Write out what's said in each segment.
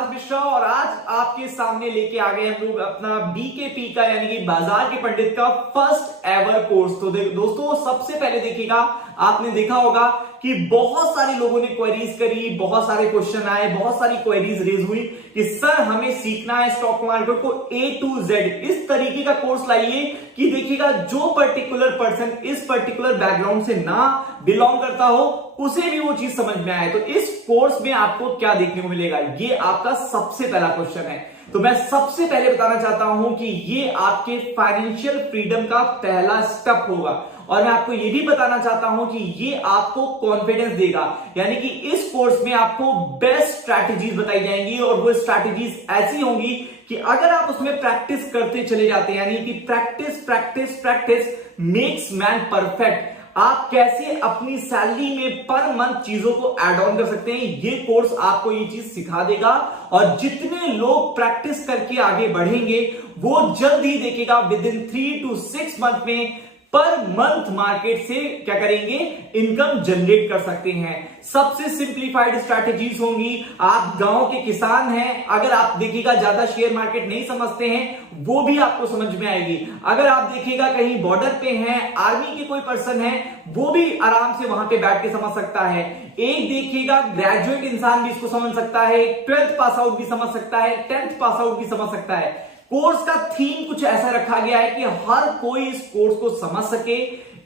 सिद्धार्थ मिश्रा और आज आपके सामने लेके आ गए हम लोग अपना बीकेपी का यानी कि बाजार के पंडित का फर्स्ट एवर कोर्स। तो दोस्तों सबसे पहले देखिएगा, आपने देखा होगा कि बहुत सारे लोगों ने क्वेरीज करी, बहुत सारे क्वेश्चन आए, बहुत सारी क्वेरीज रेज हुई कि सर हमें सीखना है स्टॉक मार्केट को A to Z इस तरीके का कोर्स लाइए कि देखिएगा जो पर्टिकुलर पर्सन इस पर्टिकुलर बैकग्राउंड से ना बिलोंग करता हो उसे भी वो चीज समझ में आए। तो इस कोर्स में आपको क्या देखने को मिलेगा, ये आपका सबसे पहला क्वेश्चन है। तो मैं सबसे पहले बताना चाहता हूं कि ये आपके फाइनेंशियल फ्रीडम का पहला स्टेप होगा और मैं आपको ये भी बताना चाहता हूं कि ये आपको कॉन्फिडेंस देगा, यानी कि इस कोर्स में आपको बेस्ट स्ट्रैटेजीज बताई जाएंगी और वो स्ट्रैटेजीज ऐसी होंगी कि अगर आप उसमें प्रैक्टिस करते चले जाते हैं, यानी कि practice practice practice makes man perfect, आप कैसे अपनी सैलरी में पर मंथ चीजों को ऐड ऑन कर सकते हैं, ये कोर्स आपको ये चीज सिखा देगा। और जितने लोग प्रैक्टिस करके आगे बढ़ेंगे वो जल्द ही देखिएगा विद इन 3 to 6 मंथ में पर मंथ मार्केट से क्या करेंगे, इनकम जनरेट कर सकते हैं। सबसे सिंप्लीफाइड स्ट्रैटेजीज होंगी। आप गांव के किसान हैं, अगर आप देखिएगा ज्यादा शेयर मार्केट नहीं समझते हैं वो भी आपको समझ में आएगी। अगर आप देखिएगा कहीं बॉर्डर पे हैं, आर्मी के कोई पर्सन है, वो भी आराम से वहां पे बैठ के समझ सकता है। एक देखिएगा ग्रेजुएट इंसान भी इसको समझ सकता है, 12th पास आउट भी समझ सकता है, 10th पास आउट भी समझ सकता है। कोर्स का थीम कुछ ऐसा रखा गया है कि हर कोई इस कोर्स को समझ सके।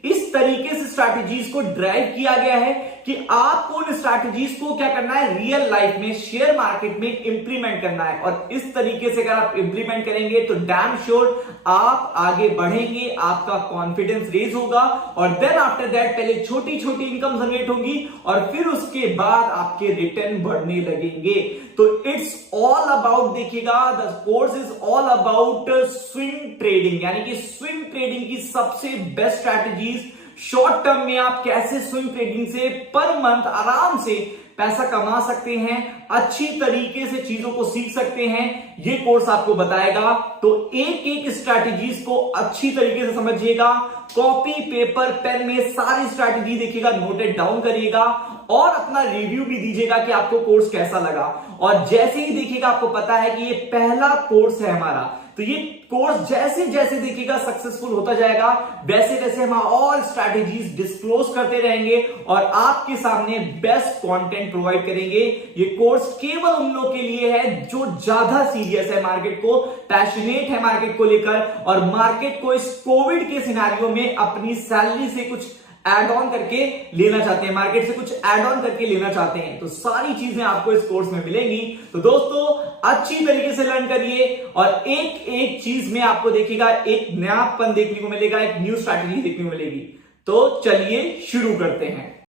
इस तरीके से स्ट्रैटेजीज को ड्राइव किया गया है कि आपको उन स्ट्रैटेजीज को क्या करना है, रियल लाइफ में शेयर मार्केट में इंप्लीमेंट करना है। और इस तरीके से अगर आप इंप्लीमेंट करेंगे तो डैम श्योर आप आगे बढ़ेंगे, आपका कॉन्फिडेंस रेज होगा और देन आफ्टर दैट पहले छोटी छोटी इनकम जनरेट होगी और फिर उसके बाद आपके रिटर्न बढ़ने लगेंगे। तो इट्स ऑल अबाउट, देखिएगा the course is all about swing trading, यानी कि स्विंग ट्रेडिंग की सबसे बेस्ट स्ट्रैटेजीज, शॉर्ट टर्म में आप कैसे स्विंग ट्रेडिंग से पर मंथ आराम से पैसा कमा सकते हैं, अच्छी तरीके से चीजों को सीख सकते हैं, ये कोर्स आपको बताएगा। तो एक एक स्ट्रैटेजीज को अच्छी तरीके से समझिएगा, कॉपी पेपर पेन में सारी स्ट्रैटेजी देखिएगा, नोटेड डाउन करिएगा और अपना रिव्यू भी दीजिएगा कि आपको कोर्स कैसा लगा। और जैसे ही देखिएगा, आपको पता है कि ये पहला कोर्स है हमारा, तो ये कोर्स जैसे जैसे देखिएगा सक्सेसफुल होता जाएगा वैसे वैसे हम और स्ट्रैटेजीज डिस्क्लोज करते रहेंगे और आपके सामने बेस्ट कंटेंट प्रोवाइड करेंगे। ये कोर्स केवल उन लोगों के लिए है जो ज्यादा सीरियस है मार्केट को, पैशनेट है मार्केट को लेकर और मार्केट को इस कोविड के सिनेरियो में अपनी सैलरी से कुछ एड ऑन करके लेना चाहते हैं, मार्केट से कुछ एड ऑन करके लेना चाहते हैं। तो सारी चीजें आपको इस कोर्स में मिलेंगी। तो दोस्तों अच्छी तरीके से लर्न करिए और एक एक चीज में आपको देखिएगा एक नयापन देखने को मिलेगा, एक न्यू स्ट्रैटेजी देखने को मिलेगी। तो चलिए शुरू करते हैं।